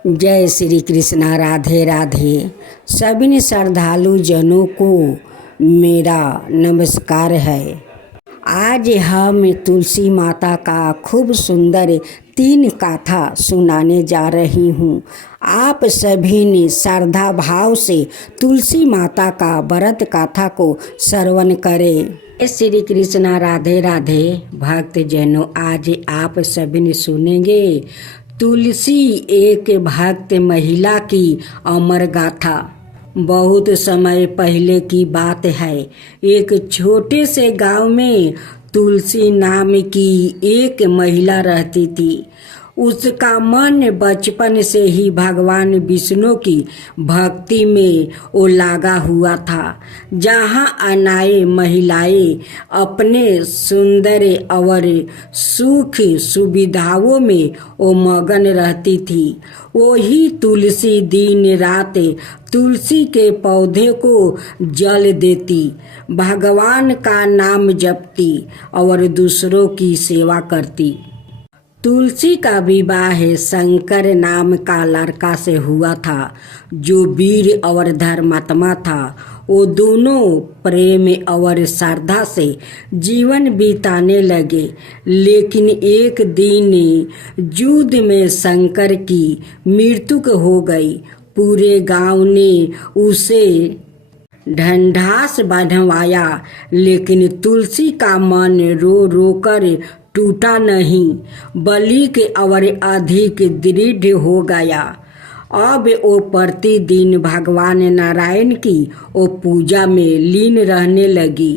जय श्री कृष्णा। राधे राधे। सभी श्रद्धालु जनों को मेरा नमस्कार है। आज हम तुलसी माता का खूब सुंदर 3 गाथा सुनाने जा रही हूँ। आप सभी ने श्रद्धा भाव से तुलसी माता का व्रत गाथा को श्रवण करें। श्री कृष्णा। राधे राधे। भक्त जनों, आज आप सभी ने सुनेंगे तुलसी एक भक्त महिला की अमर गाथा। बहुत समय पहले की बात है। एक छोटे से गांव में तुलसी नाम की एक महिला रहती थी। उसका मन बचपन से ही भगवान विष्णु की भक्ति में वो लगा हुआ था। जहाँ अनाए महिलाएं अपने सुंदर और सुख सुविधाओं में वो मगन रहती थी, वही तुलसी दिन रात तुलसी के पौधे को जल देती, भगवान का नाम जपती और दूसरों की सेवा करती। तुलसी का विवाह शंकर नाम का लड़का से हुआ था, जो वीर और धर्मात्मा था। वो दोनों प्रेम और श्रद्धा से जीवन बिताने लगे। लेकिन एक दिन युद्ध में शंकर की मृत्यु हो गई। पूरे गांव ने उसे ढंढास बंधवाया, लेकिन तुलसी का मन रो रो कर टूटा नहीं, बल्कि और अधिक दृढ़ हो गया। अब वो प्रतिदिन भगवान नारायण की वो पूजा में लीन रहने लगी।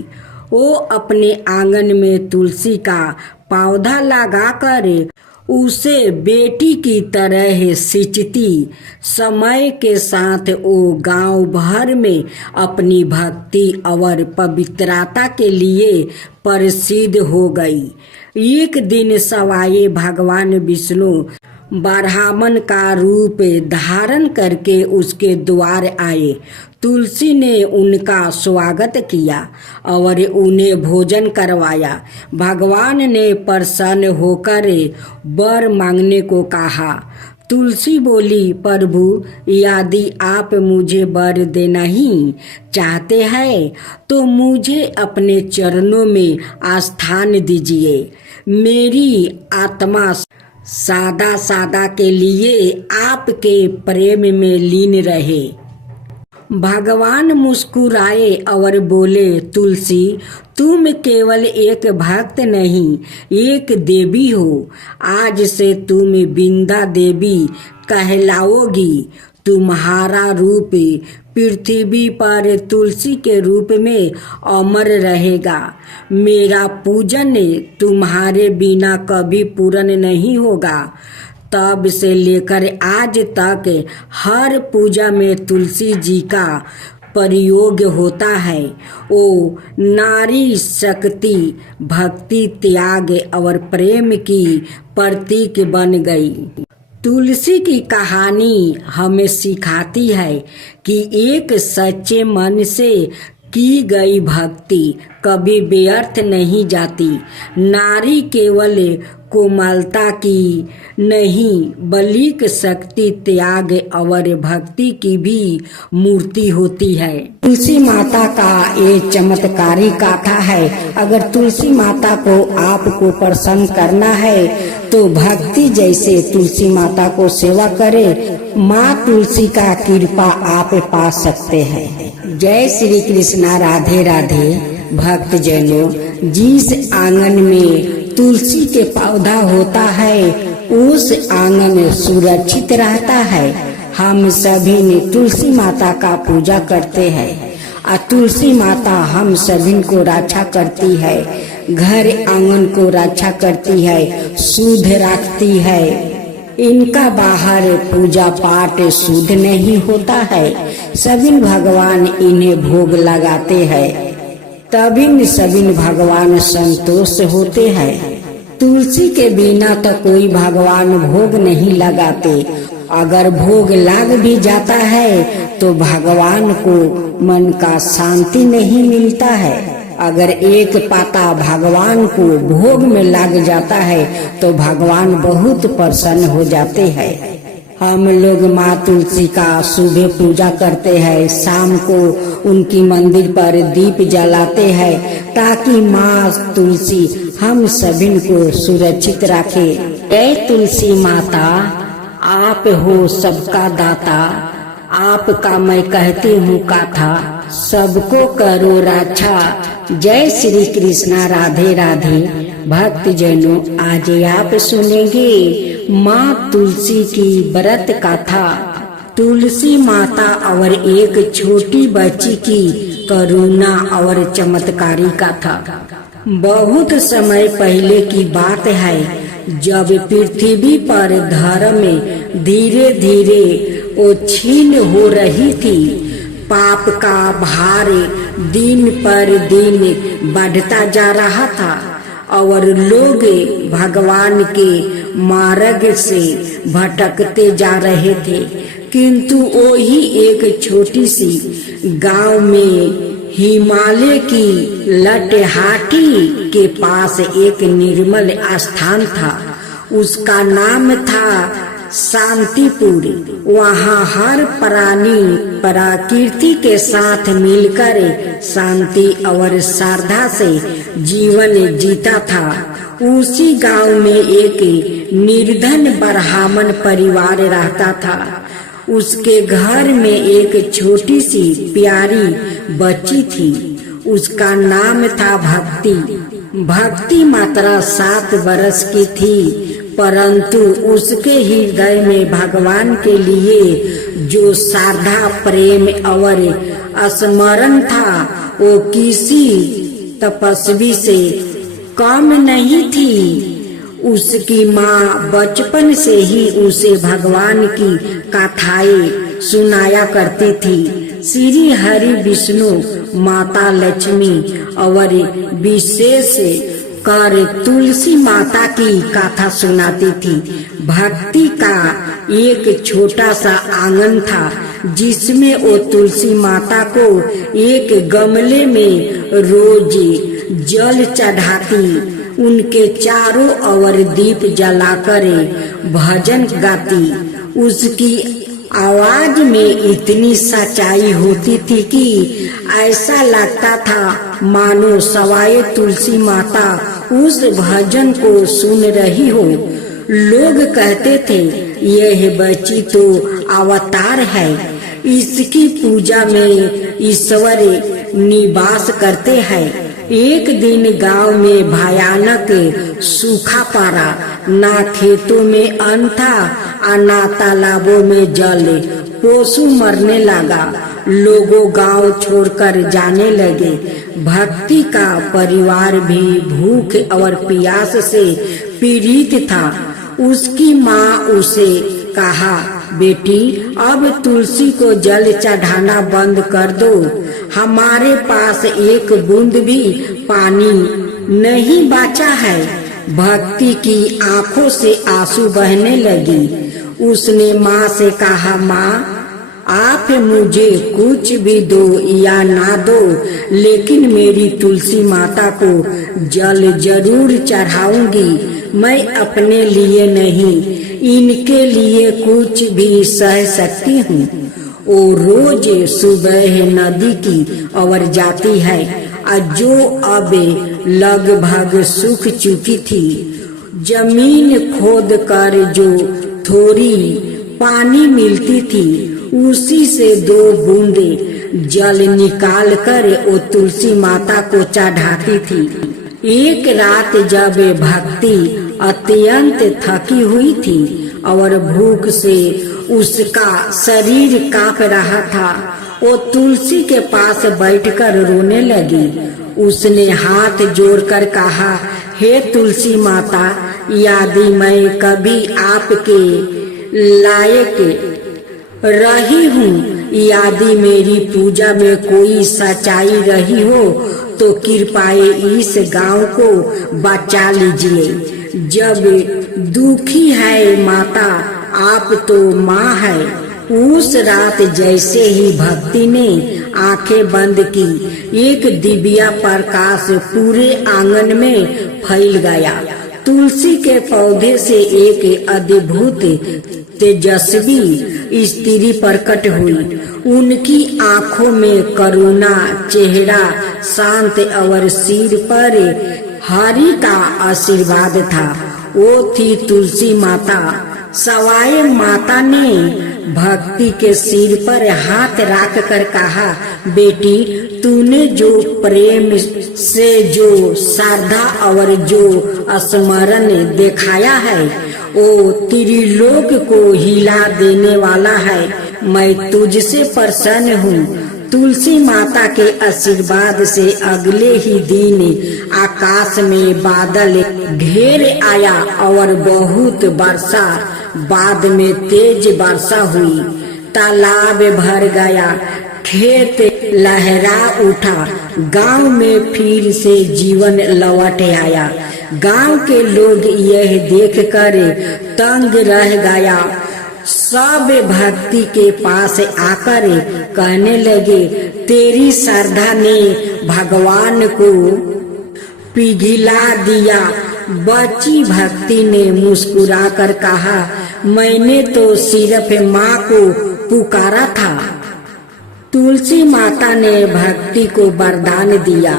वो अपने आंगन में तुलसी का पौधा लगाकर उसे बेटी की तरह सींचती। समय के साथ वो गांव भर में अपनी भक्ति और पवित्रता के लिए प्रसिद्ध हो गई। एक दिन सवाए भगवान विष्णु ब्राह्मण का रूप धारण करके उसके द्वार आए। तुलसी ने उनका स्वागत किया और उन्हें भोजन करवाया। भगवान ने प्रसन्न होकर वर मांगने को कहा। तुलसी बोली, प्रभु, यदि आप मुझे वर देना ही चाहते हैं तो मुझे अपने चरणों में स्थान दीजिए। मेरी आत्मा सदा के लिए आपके प्रेम में लीन रहे। भगवान मुस्कुराए और बोले, तुलसी, तुम केवल एक भक्त नहीं, एक देवी हो। आज से तुम बिंदा देवी कहलाओगी। तुम्हारा रूप पृथ्वी पर तुलसी के रूप में अमर रहेगा। मेरा पूजन तुम्हारे बिना कभी पूर्ण नहीं होगा। तब से लेकर आज तक हर पूजा में तुलसी जी का प्रयोग होता है। वो नारी शक्ति, भक्ति, त्याग और प्रेम की प्रतीक बन गई। तुलसी की कहानी हमें सिखाती है कि एक सच्चे मन से की गई भक्ति कभी व्यर्थ नहीं जाती। नारी केवल कोमलता की नहीं, बल्कि शक्ति, त्याग और भक्ति की भी मूर्ति होती है। तुलसी माता का ये चमत्कारी गाथा है। अगर तुलसी माता को आपको प्रसन्न करना है तो भक्ति जैसे तुलसी माता को सेवा करे। माँ तुलसी का कृपा आप पा सकते हैं। जय श्री कृष्णा। राधे राधे। भक्त जनों, जिस आंगन में तुलसी के पौधा होता है उस आंगन सुरक्षित रहता है। हम सभी ने तुलसी माता का पूजा करते हैं और तुलसी माता हम सभी को रक्षा करती है, घर आंगन को रक्षा करती है, शुद्ध रखती है। इनका बाहर पूजा पाठ शुद्ध नहीं होता है। सभी भगवान इन्हें भोग लगाते हैं, तभी सभी भगवान संतोष होते हैं। तुलसी के बिना तो कोई भगवान भोग नहीं लगाते। अगर भोग लग भी जाता है तो भगवान को मन का शांति नहीं मिलता है। अगर एक पाता भगवान को भोग में लग जाता है तो भगवान बहुत प्रसन्न हो जाते हैं। हम लोग माँ तुलसी का सुबह पूजा करते हैं, शाम को उनकी मंदिर पर दीप जलाते हैं ताकि माँ तुलसी हम सभी को सुरक्षित रखे। जय तुलसी माता, आप हो सबका दाता, आपका मैं कहती हूँ गाथा, सबको करो रक्षा। जय श्री कृष्णा, राधे राधे। भक्त जनों, आज आप सुनेंगे माँ तुलसी की व्रत कथा। तुलसी माता और एक छोटी बच्ची की करुणा और चमत्कारी कथा। बहुत समय पहले की बात है, जब पृथ्वी पर धर्म धीरे धीरे ओछीन हो रही थी। पाप का भार दिन पर दिन बढ़ता जा रहा था और लोग भगवान के मार्ग से भटकते जा रहे थे। किंतु वही एक छोटी सी गांव में हिमालय की लटहाटी के पास एक निर्मल स्थान था। उसका नाम था शांतिपुर। वहाँ हर प्राणी प्रकृति के साथ मिलकर शांति और श्रद्धा से जीवन जीता था। उसी गांव में एक निर्धन ब्राह्मण परिवार रहता था। उसके घर में एक छोटी सी प्यारी बच्ची थी। उसका नाम था भक्ति। भक्ति मात्र 7 वर्ष की थी, परंतु उसके हृदय में भगवान के लिए जो श्रद्धा, प्रेम और स्मरण था वो किसी तपस्वी से कम नहीं थी। उसकी माँ बचपन से ही उसे भगवान की कथाएं सुनाया करती थी। श्री हरि, विष्णु, माता लक्ष्मी और विशेष कर तुलसी माता की कथा सुनाती थी। भक्ति का एक छोटा सा आंगन था जिसमें वो तुलसी माता को एक गमले में रोज जल चढ़ाती, उनके चारों ओर दीप जलाकर भजन गाती। उसकी आवाज में इतनी सच्चाई होती थी कि ऐसा लगता था मानो सवाए तुलसी माता उस भजन को सुन रही हो। लोग कहते थे यह बच्ची तो अवतार है, इसकी पूजा में ईश्वर निवास करते हैं। एक दिन गांव में भयानक सूखा पड़ा। ना खेतों में अन्न था और ना तालाबों में जल। पशु मरने लगा। लोगों गांव छोड़कर जाने लगे। भक्ति का परिवार भी भूख और प्यास से पीड़ित था। उसकी माँ उसे कहा, बेटी अब तुलसी को जल चढ़ाना बंद कर दो, हमारे पास एक बूंद भी पानी नहीं बचा है। भक्ति की आंखों से आंसू बहने लगी। उसने माँ से कहा, माँ आप मुझे कुछ भी दो या ना दो, लेकिन मेरी तुलसी माता को जल जरूर चढ़ाऊंगी। मैं अपने लिए नहीं, इनके लिए कुछ भी सह सकती हूँ। वो रोज सुबह नदी की ओर जाती है और जो अब लगभग सूख चुकी थी। जमीन खोद कर जो थोड़ी पानी मिलती थी उसी से 2 बूंदे जल निकाल कर वो तुलसी माता को चढ़ाती थी। एक रात जब भक्ति अत्यंत थकी हुई थी और भूख से उसका शरीर कांप रहा था, वो तुलसी के पास बैठकर रोने लगी। उसने हाथ जोड़कर कहा, हे तुलसी माता, यदि मैं कभी आपके लायक रही हूँ, यदि मेरी पूजा में कोई सच्चाई रही हो तो कृपया इस गांव को बचा लीजिए। जब दुखी है माता, आप तो माँ है। उस रात जैसे ही भक्ति ने आंखें बंद की, एक दिव्या प्रकाश पूरे आंगन में फैल गया। तुलसी के पौधे से एक अद्भुत तेजस्वी स्त्री प्रकट हुई। उनकी आंखों में करुणा, चेहरा शांत और सिर पर हरि का आशीर्वाद था। वो थी तुलसी माता। सवाई माता ने भक्ति के सिर पर हाथ रख कर कहा, बेटी, तूने जो प्रेम से, जो श्रद्धा और जो स्मरण दिखाया है, वो त्रिलोक को हिला देने वाला है। मैं तुझसे प्रसन्न हूँ। तुलसी माता के आशीर्वाद से अगले ही दिन आकाश में बादल घेर आया और बहुत वर्षा, बाद में तेज वर्षा हुई। तालाब भर गया, खेत लहरा उठा। गांव में फिर से जीवन लौट आया। गांव के लोग यह देखकर तंग रह गया। सब भक्ति के पास आकर कहने लगे, तेरी श्रद्धा ने भगवान को पिघला दिया। बच्ची भक्ति ने मुस्कुराकर कहा, मैंने तो सिर्फ माँ को पुकारा था। तुलसी माता ने भक्ति को वरदान दिया,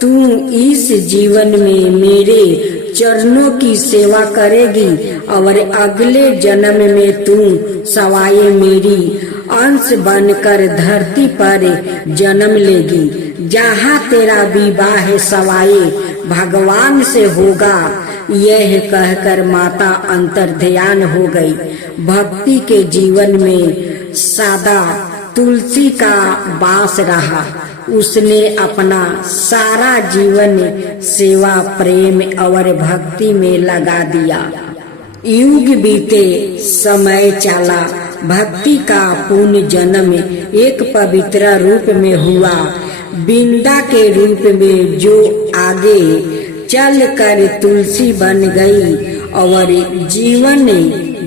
तू इस जीवन में मेरे चरणों की सेवा करेगी और अगले जन्म में तू सवाई मेरी अंश बनकर धरती पर जन्म लेगी। जहाँ तेरा विवाह सवाई भगवान से होगा। यह कहकर माता अंतर्ध्यान हो गई। भक्ति के जीवन में सदा तुलसी का वास रहा। उसने अपना सारा जीवन सेवा, प्रेम और भक्ति में लगा दिया। युग बीते, समय चला। भक्ति का पुण्य जन्म एक पवित्र रूप में हुआ। बिंदा के रूप में जो आगे चल कर तुलसी बन गई और जीवन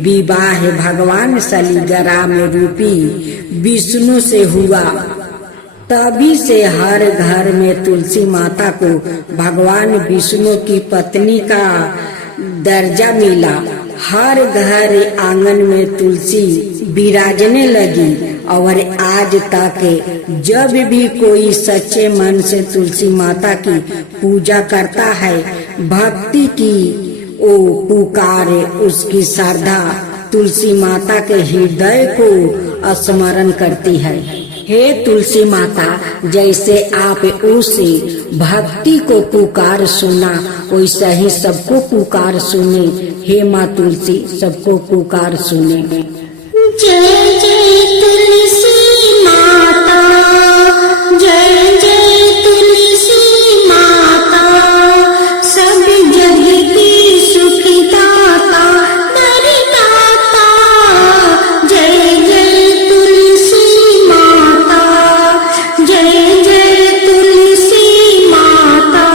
विवाह भगवान शालिग्राम रूपी विष्णु से हुआ। तभी से हर घर में तुलसी माता को भगवान विष्णु की पत्नी का दर्जा मिला। हर घर आंगन में तुलसी विराजने लगी और आज तक जब भी कोई सच्चे मन से तुलसी माता की पूजा करता है, भक्ति की ओ पुकार, उसकी श्रद्धा तुलसी माता के हृदय को स्मरण करती है। हे तुलसी माता, जैसे आप उस भक्ति को पुकार सुना, वैसा ही सबको पुकार सुने। हे माँ तुलसी, सबको पुकार सुने। जय जय तुलसी माता, जय जय तुलसी माता, सब जग की सुखदाता दरिदाता। जय जय तुलसी माता, जय जय तुलसी माता,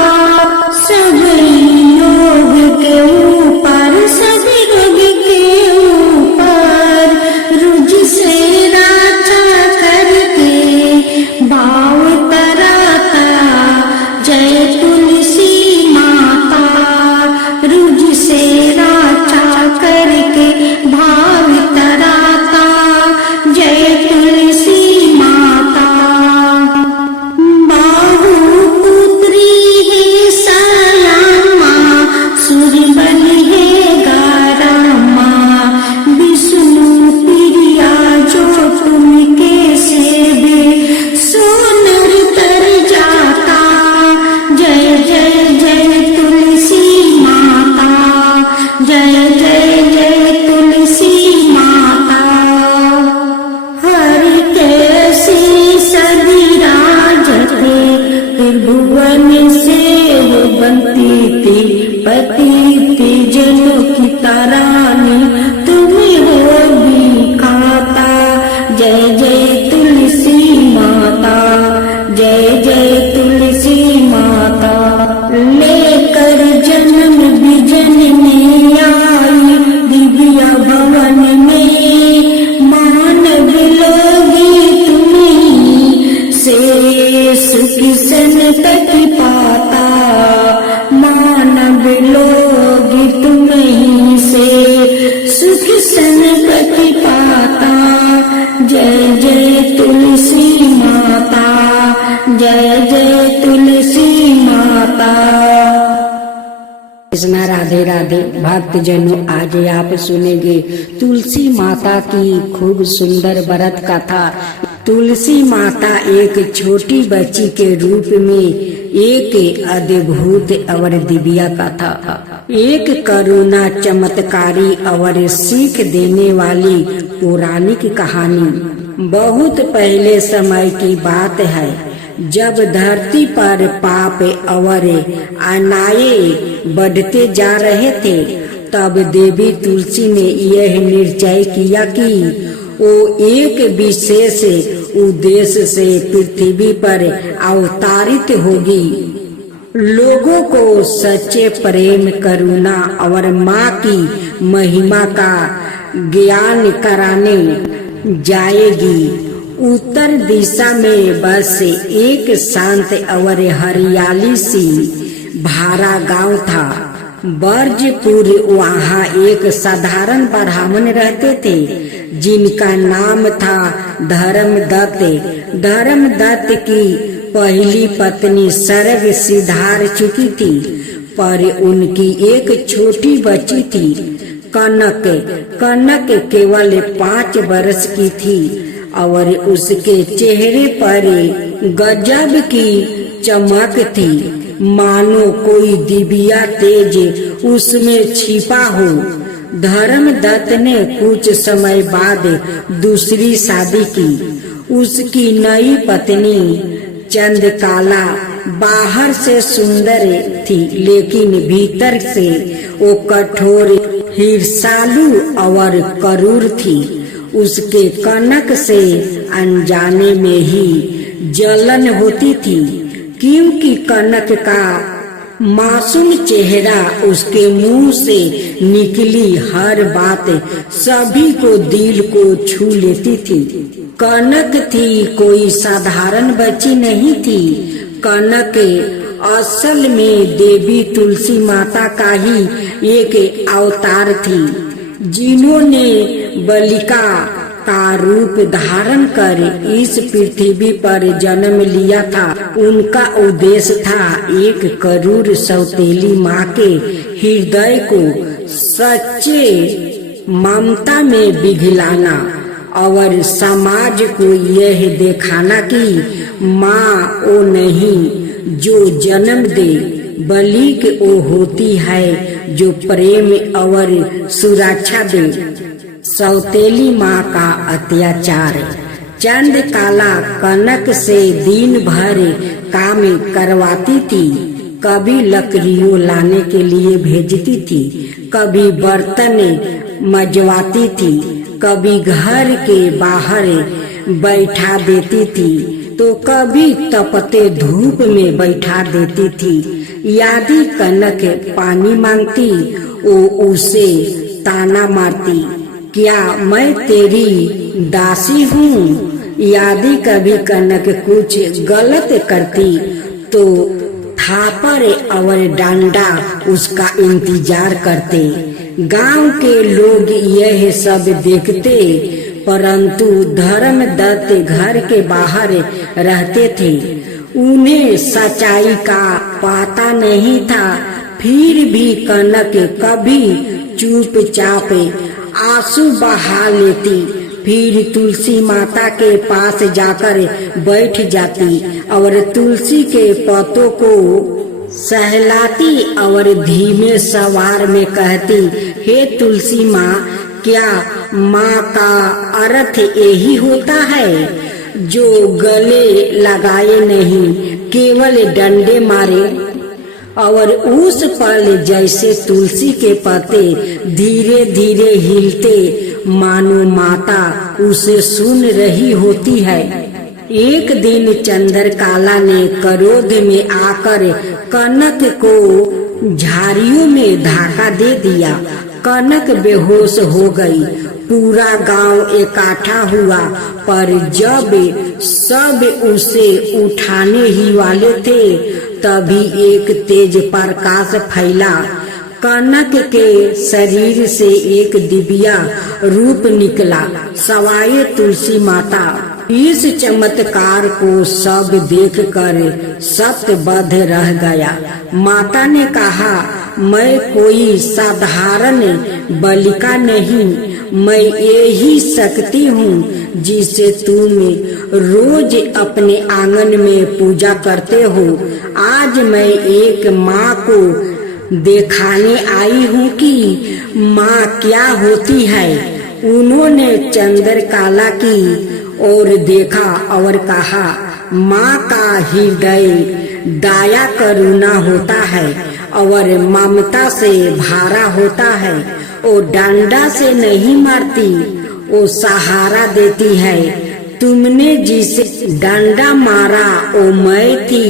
सब लोग के ऊपर, सभी रोग के ऊपर रुझ से राजा करके भाव तराता। जय तुलसी माता, रुझ से राजा करके भाव तराता। जय तुलसी माता, बाहु पुत्री है सयामा, सूर्यबल है गारामा, विष्णु प्रिया जो तुमके सेवे, सोनर तर जाता। जय जय जय तुलसी माता, जय जय जय तुलसी माता। हरि कैसी सदी राजते, त्रिभुवन से वो बनती थी। पति थी जनों की तारानी, तुम हो विखाता। जय जय तुलसी माता, जय जय तुलसी माता। लेकर जन्म विजन में आई, दिव्य भवन में मानव लोगी तुम्हीं से सुख सन तक पाता। मानव लोग कृष्णा राधे राधे। भक्तजनों, आज आप सुनेंगे तुलसी माता की खूब सुंदर व्रत कथा। तुलसी माता एक छोटी बच्ची के रूप में एक अद्भुत और दिव्य कथा, एक करुणा चमत्कारी और सीख देने वाली पौराणिक कहानी। बहुत पहले समय की बात है, जब धरती पर पाप और अन्याय बढ़ते जा रहे थे, तब देवी तुलसी ने यह निश्चय किया कि वो एक विशेष उद्देश्य से पृथ्वी पर अवतारित होगी। लोगों को सच्चे प्रेम, करुणा और माँ की महिमा का ज्ञान कराने जाएगी। उत्तर दिशा में बस एक शांत और हरियाली सी भारा गांव था, बर्जपुर। वहाँ एक साधारण ब्राह्मण रहते थे, जिनका नाम था धर्मदत्त। धर्मदत्त की पहली पत्नी स्वर्ग सिधार चुकी थी, पर उनकी एक छोटी बच्ची थी, कनक। कनक केवल 5 वर्ष की थी और उसके चेहरे पर गजब की चमक थी, मानो कोई दिव्या तेज उसमें छिपा हो। धर्मदत्त ने कुछ समय बाद दूसरी शादी की। उसकी नई पत्नी चंद्रकला बाहर से सुंदर थी, लेकिन भीतर से वो कठोर, ईर्ष्यालु और क्रूर थी। उसके कनक से अनजाने में ही जलन होती थी, क्योंकि कनक का मासूम चेहरा, उसके मुंह से निकली हर बात सभी को दिल को छू लेती थी। कनक थी कोई साधारण बच्ची नहीं थी। कनक असल में देवी तुलसी माता का ही एक अवतार थी, जिन्होंने बालिका का रूप धारण कर इस पृथ्वी पर जन्म लिया था। उनका उद्देश्य था एक करूर सौतेली माँ के हृदय को सच्चे ममता में पिघलाना और समाज को यह दिखाना कि माँ वो नहीं जो जन्म दे, बल्कि वो होती है जो प्रेम और सुरक्षा दे। सौतेली माँ का अत्याचार। चंद्रकला कनक से दिन भर काम करवाती थी, कभी लकड़ियों लाने के लिए भेजती थी, कभी बर्तन मजवाती थी, कभी घर के बाहर बैठा देती थी, तो कभी तपते धूप में बैठा देती थी। यदि कनक पानी मांगती, वो उसे ताना मारती, क्या मैं तेरी दासी हूँ। यदि कभी कनक कुछ गलत करती तो थापर और डंडा उसका इंतजार करते। गांव के लोग यह सब देखते, परंतु धर्मदत्त घर के बाहर रहते थे, उन्हें सच्चाई का पता नहीं था। फिर भी कनक कभी चुपचाप आंसू बहा लेती, फिर तुलसी माता के पास जाकर बैठ जाती और तुलसी के पत्तों को सहलाती और धीमे सवार में कहती, हे तुलसी माँ, क्या माँ का अर्थ यही होता है जो गले लगाए नहीं, केवल डंडे मारे। और उस पल जैसे तुलसी के पत्ते धीरे धीरे हिलते, मानो माता उसे सुन रही होती है। एक दिन चंद्रकला ने क्रोध में आकर कनक को झाड़ियों में धक्का दे दिया। कनक बेहोश हो गई। पूरा गांव इकट्ठा हुआ, पर जब सब उसे उठाने ही वाले थे, तभी एक तेज प्रकाश फैला। कनक के शरीर से एक दिव्या रूप निकला, सवाए तुलसी माता। इस चमत्कार को सब देखकर सप्तबद्ध रह गया। माता ने कहा, मैं कोई साधारण बालिका नहीं, मैं यही शक्ति हूँ जिसे तुम रोज अपने आंगन में पूजा करते हो। आज मैं एक माँ को दिखाने आई हूँ कि माँ क्या होती है। उन्होंने चंद्रकला की ओर देखा और कहा, माँ का हृदय दया करुणा होता है और ममता से भरा होता है। वो डंडा से नहीं मारती, वो सहारा देती है। तुमने जिसे डंडा मारा वो मैं थी,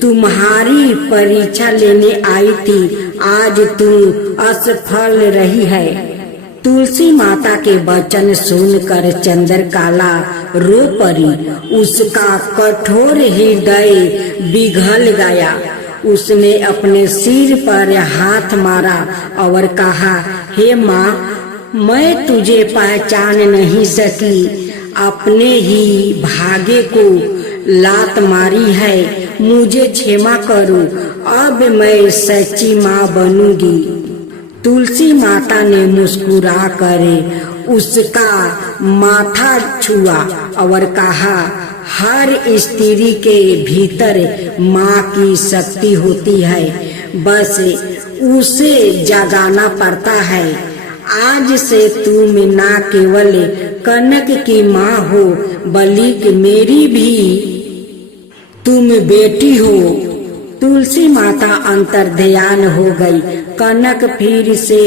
तुम्हारी परीक्षा लेने आई थी। आज तुम असफल रही है। तुलसी माता के वचन सुनकर चंद्रकला रो पड़ी। उसका कठोर हृदय पिघल गया। उसने अपने सिर पर हाथ मारा और कहा, हे माँ, मैं तुझे पहचान नहीं सकी। अपने ही भाग्य को लात मारी है। मुझे क्षमा करो। अब मैं सच्ची माँ बनूंगी। तुलसी माता ने मुस्कुरा कर उसका माथा छुआ और कहा, हर स्त्री के भीतर माँ की शक्ति होती है, बस उसे जगाना पड़ता है। आज से तुम न केवल कनक की माँ हो, बल्कि मेरी भी तुम बेटी हो। तुलसी माता अंतर्ध्यान हो गई। कनक फिर से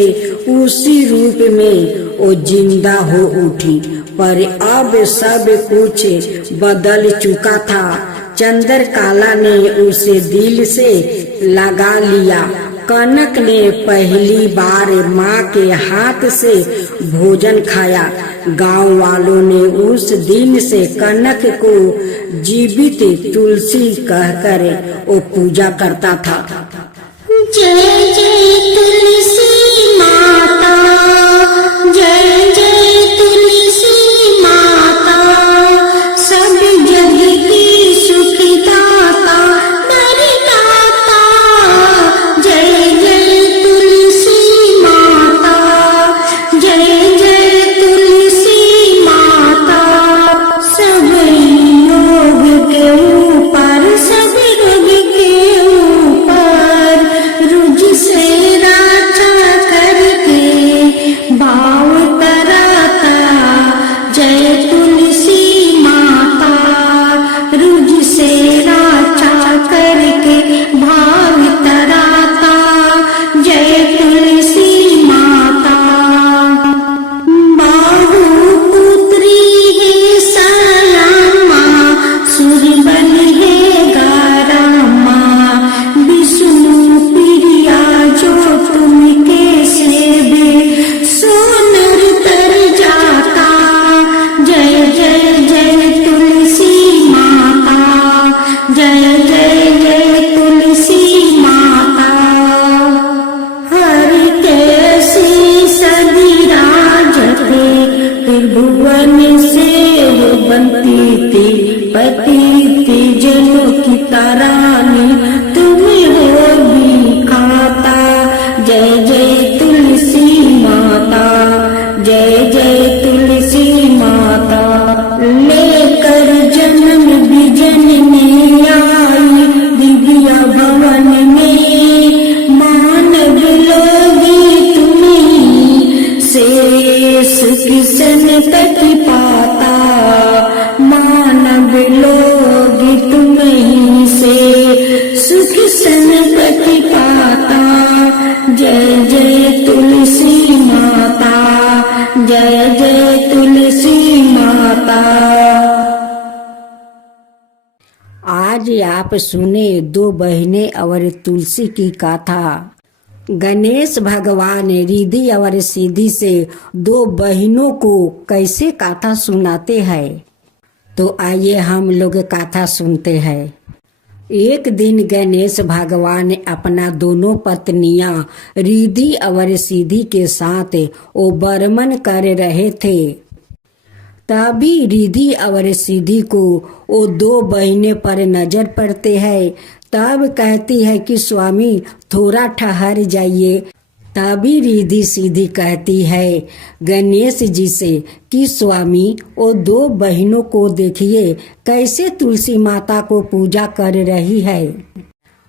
उसी रूप में वो जिंदा हो उठी, पर अब सब कुछ बदल चुका था। चंद्रकला ने उसे दिल से लगा लिया। कनक ने पहली बार माँ के हाथ से भोजन खाया। गांव वालों ने उस दिन से कनक को जीवित तुलसी कहकर वो पूजा करता था। जय जय तुलसी माता, जय जय तुलसी माता, सब जग की सुखदाता वरदाता। जय जय तुलसी माता, जय जय तुलसी माता। सब योग के ऊपर, सब रोग के ऊपर रुझ से राजा करके भाव तराता। जय तुलसी माता, रुझ से राजा करके भाव तराता। जय तुलसी माता। बाहु पुत्री है सयामा, सुरबल है गारामा। विष्णु प्रिया जो तुम के सेवे, सोनर तर जाता। जय जय जय तुलसी माता, जय जय जय तुलसी माता। हर कैसी सदी राजते, त्रिभुवन से वो बनती थी। पति थी जनों की तारानी, तुम हो भी खाता। जय जय तुलसी माता, जय जय तुलसी माता। लेकर जन्म बिजन में आई दिव्य भवन में, मानव लोगी तुम्हीं से सुख संतति पाता। मानव लोगी तुम्हीं से सुख संतति पाता। जय जय तुलसी माता, जय जय तुलसी माता। आज आप सुने दो बहनें और तुलसी की कथा। गणेश भगवान रिद्धि और सिद्धि से दो बहनों को कैसे कथा सुनाते हैं, तो आइए हम लोग कथा सुनते हैं। एक दिन गणेश भगवान अपना दोनों पत्नियां रिद्धि और सिद्धि के साथ वो बर्मन कर रहे थे। तभी रिद्धि और सिद्धि को वो दो बहनें पर नजर पड़ते हैं। तब कहती है कि स्वामी थोड़ा ठहर जाइए। तभी रिद्धि सिद्धि कहती है गणेश जी से कि स्वामी वो दो बहनों को देखिए कैसे तुलसी माता को पूजा कर रही है।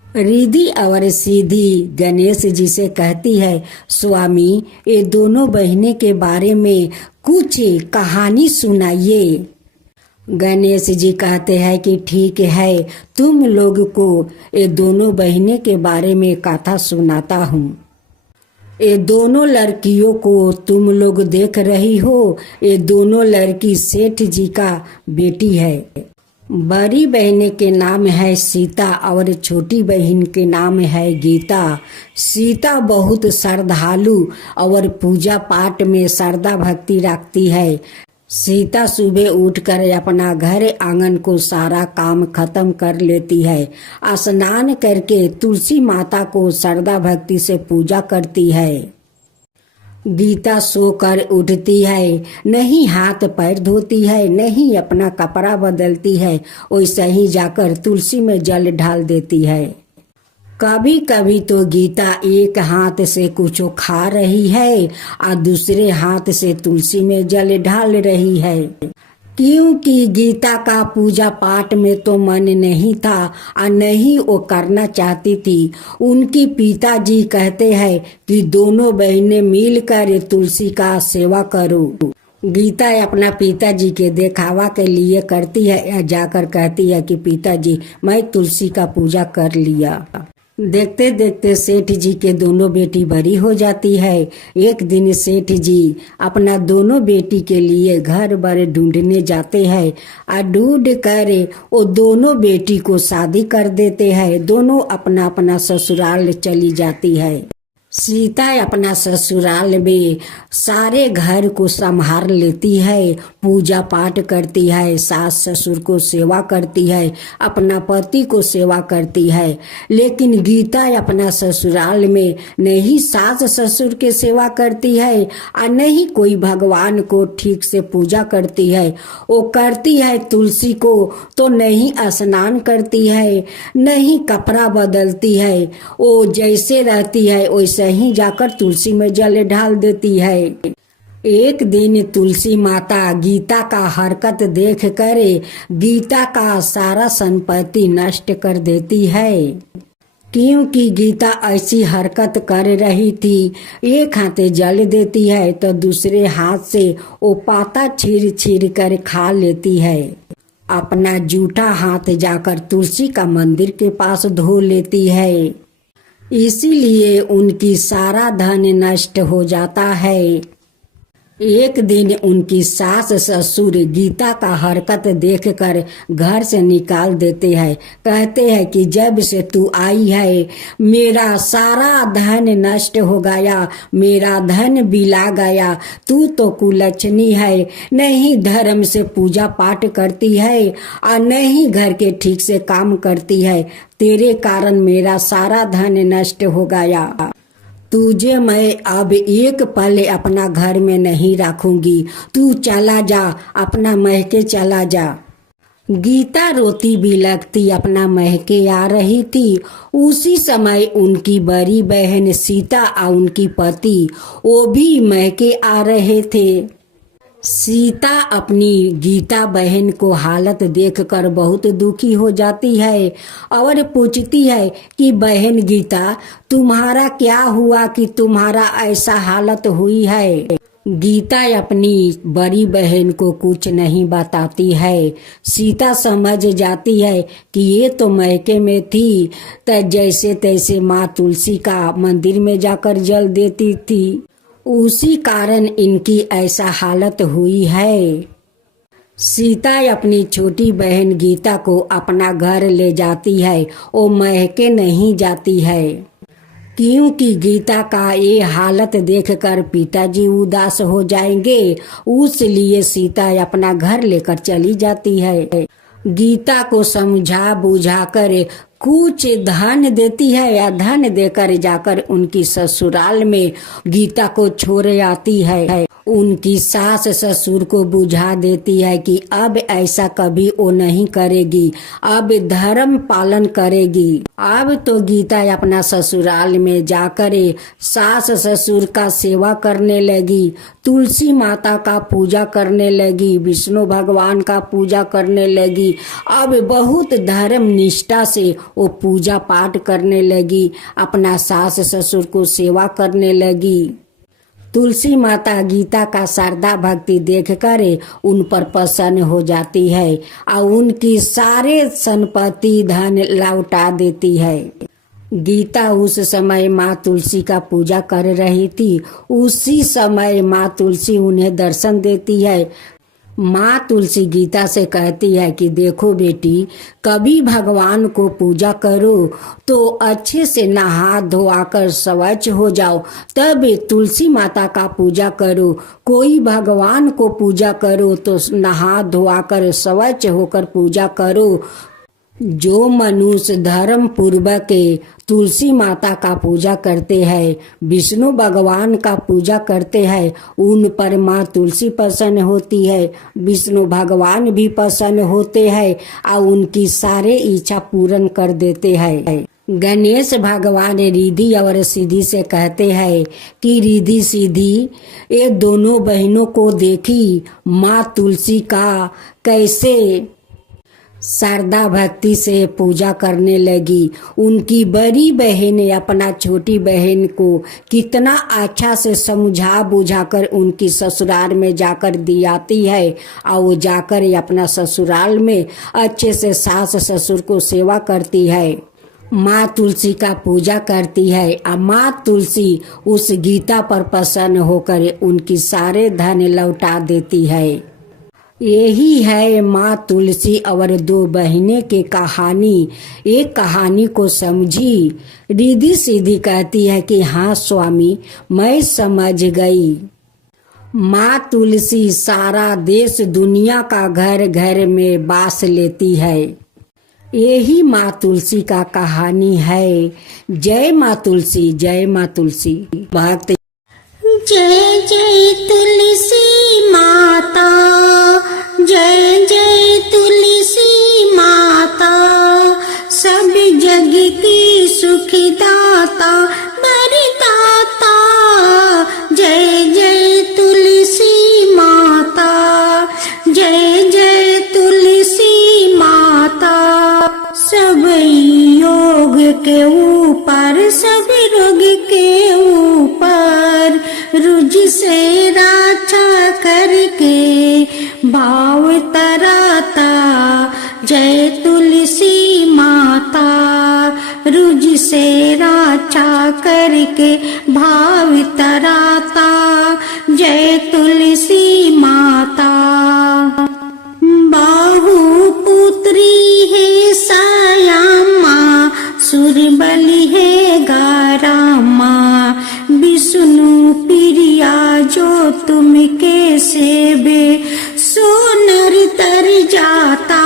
रिद्धि और सिद्धि गणेश जी से कहती है स्वामी ये दोनों बहनें के बारे में कुछ कहानी सुनाइए। गणेश जी कहते हैं कि ठीक है, तुम लोग को ये दोनों बहनें के बारे में कथा सुनाता हूँ। ये दोनों लड़कियों को तुम लोग देख रही हो, ये दोनों लड़की सेठ जी का बेटी है। बड़ी बहन के नाम है सीता और छोटी बहन के नाम है गीता। सीता बहुत श्रद्धालु और पूजा पाठ में श्रद्धा भक्ति रखती है। सीता सुबह उठकर अपना घर आंगन को सारा काम खत्म कर लेती है। स्नान करके तुलसी माता को श्रद्धा भक्ति से पूजा करती है। गीता सोकर उठती है, नहीं हाथ पैर धोती है, नहीं अपना कपड़ा बदलती है, वैसे ही जाकर तुलसी में जल ढाल देती है। कभी कभी तो गीता एक हाथ से कुछ खा रही है और दूसरे हाथ से तुलसी में जल ढाल रही है, क्योंकि गीता का पूजा पाठ में तो मन नहीं था और नहीं वो करना चाहती थी। उनकी पिताजी कहते हैं कि दोनों बहनें मिलकर तुलसी का सेवा करो। गीता अपना पिताजी के दिखावा के लिए करती है या जाकर कहती है कि पिताजी मैं तुलसी का पूजा कर लिया। देखते देखते सेठ जी के दोनों बेटी बड़ी हो जाती है। एक दिन सेठ जी अपना दोनों बेटी के लिए घर बार ढूंढने जाते हैं और ढूंढ कर वो दोनों बेटी को शादी कर देते हैं। दोनों अपना अपना ससुराल चली जाती है। सीता अपना ससुराल में सारे घर को संभाल लेती है, पूजा पाठ करती है, सास ससुर को सेवा करती है, अपना पति को सेवा करती है। लेकिन गीता अपना ससुराल में नहीं सास ससुर के सेवा करती है और नहीं कोई भगवान को ठीक से पूजा करती है। वो करती है तुलसी को तो नहीं स्नान करती है, नहीं कपड़ा बदलती है। वो जैसे रहती है वैसे ही जाकर तुलसी में जल ढाल देती है। एक दिन तुलसी माता गीता का हरकत देख कर गीता का सारा संपत्ति नष्ट कर देती है, क्योंकि गीता ऐसी हरकत कर रही थी। एक हाथ जल देती है तो दूसरे हाथ से वो पाता छीर छीर कर खा लेती है। अपना जूठा हाथ जाकर तुलसी का मंदिर के पास धो लेती है। इसीलिए उनकी सारा धन नष्ट हो जाता है। एक दिन उनकी सास ससुर गीता का हरकत देखकर घर से निकाल देते हैं। कहते हैं कि जब से तू आई है मेरा सारा धन नष्ट हो गया, मेरा धन बिला गया। तू तो कुलच्छनी है, नहीं धर्म से पूजा पाठ करती है और नहीं घर के ठीक से काम करती है। तेरे कारण मेरा सारा धन नष्ट हो गया। तुझे मैं अब एक पल अपना घर में नहीं रखूंगी, तू चला जा, अपना महके चला जा। गीता रोती बिलखती अपना महके आ रही थी। उसी समय उनकी बड़ी बहन सीता और उनकी पति वो भी महके आ रहे थे। सीता अपनी गीता बहन को हालत देखकर बहुत दुखी हो जाती है और पूछती है कि बहन गीता तुम्हारा क्या हुआ कि तुम्हारा ऐसा हालत हुई है। गीता अपनी बड़ी बहन को कुछ नहीं बताती है। सीता समझ जाती है कि ये तो मैके में थी तो जैसे तैसे माँ तुलसी का मंदिर में जाकर जल देती थी, उसी कारण इनकी ऐसा हालत हुई है। सीता अपनी छोटी बहन गीता को अपना घर ले जाती है। वो महके नहीं जाती है, क्योंकि गीता का ये हालत देखकर पिताजी उदास हो जाएंगे। उसलिए सीता अपना घर लेकर चली जाती है। गीता को समझा बुझाकर कुछ धन देती है या धन देकर जाकर उनकी ससुराल में गीता को छोड़ आती है। उनकी सास ससुर को बुझा देती है कि अब ऐसा कभी वो नहीं करेगी, अब धर्म पालन करेगी। अब तो गीता अपना ससुराल में जाकर सास ससुर का सेवा करने लगी, तुलसी माता का पूजा करने लगी, विष्णु भगवान का पूजा करने लगी। अब बहुत धर्म निष्ठा से वो पूजा पाठ करने लगी, अपना सास ससुर को सेवा करने लगी। तुलसी माता गीता का श्रद्धा भक्ति देखकर उन पर प्रसन्न हो जाती है और उनकी सारे संपत्ति धन लौटा देती है। गीता उस समय माँ तुलसी का पूजा कर रही थी। उसी समय माँ तुलसी उन्हें दर्शन देती है। माँ तुलसी गीता से कहती है कि देखो बेटी, कभी भगवान को पूजा करो तो अच्छे से नहा धोआकर स्वच्छ हो जाओ, तब तुलसी माता का पूजा करो। कोई भगवान को पूजा करो तो नहा धोआकर स्वच्छ होकर पूजा करो। जो मनुष्य धर्म पूर्वक तुलसी माता का पूजा करते हैं, विष्णु भगवान का पूजा करते हैं, उन पर माँ तुलसी प्रसन्न होती है, विष्णु भगवान भी प्रसन्न होते हैं और उनकी सारे इच्छा पूर्ण कर देते हैं। गणेश भगवान रिद्धि और सिद्धि से कहते हैं कि रिद्धि सिद्धि ये दोनों बहनों को देखी माँ तुलसी का कैसे श्रद्धा भक्ति से पूजा करने लगी। उनकी बड़ी बहन अपना छोटी बहन को कितना अच्छा से समझा बुझाकर उनकी ससुराल में जाकर दियाती है और वो जाकर अपना ससुराल में अच्छे से सास ससुर को सेवा करती है, माँ तुलसी का पूजा करती है। और माँ तुलसी उस गीता पर प्रसन्न होकर उनकी सारे धन लौटा देती है। यही है माँ तुलसी और दो बहनें की कहानी। एक कहानी को समझी। रिद्धि सिद्धि कहती है कि हाँ स्वामी, मैं समझ गई। माँ तुलसी सारा देश दुनिया का घर घर में बास लेती है। यही माँ तुलसी का कहानी है। जय माँ तुलसी, जय माँ तुलसी। भक्त जय जय तुलसी माता, जय जय तुलसी माता, सब जग की सुखदाता वरदाता। जय जय तुलसी माता, जय जय तुलसी माता। सब योग के ऊपर, सब रोग के ऊपर, रुज से रक्षा करके भाव तराता। जय तुलसी माता, रुज से रक्षा करके भाव तराता। जय तुलसी माता। बाहु पुत्री है सायामा, सुरबली है गारामा। विष्णु प्रिया जो तुम के सेवे, सो नर तर जाता।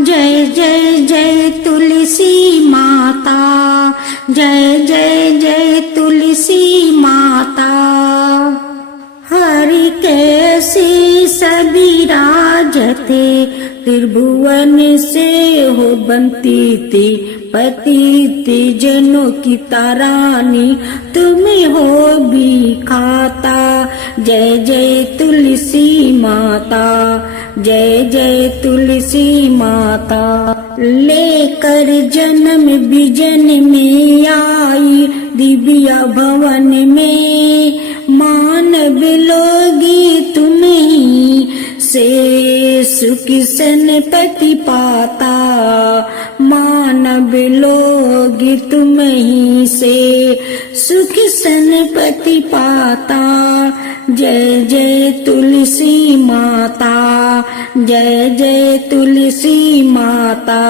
जय जय जय तुलसी माता, जय जय जय तुलसी माता। हरि कैसी सभी राजते, त्रिभुवन से हो बनती थी। पतिति जनों की तारानी, तुम्हें हो भी खाता। जय जय तुलसी माता, जय जय तुलसी माता। लेकर जन्म बिजन में आई, दिव्य भवन में मानव लोगी तुम्हीं से सुख सनपति पाता। मानव लोग तुम्हीं से सुख सनपति पाता। जय जय तुलसी माता, जय जय तुलसी माता।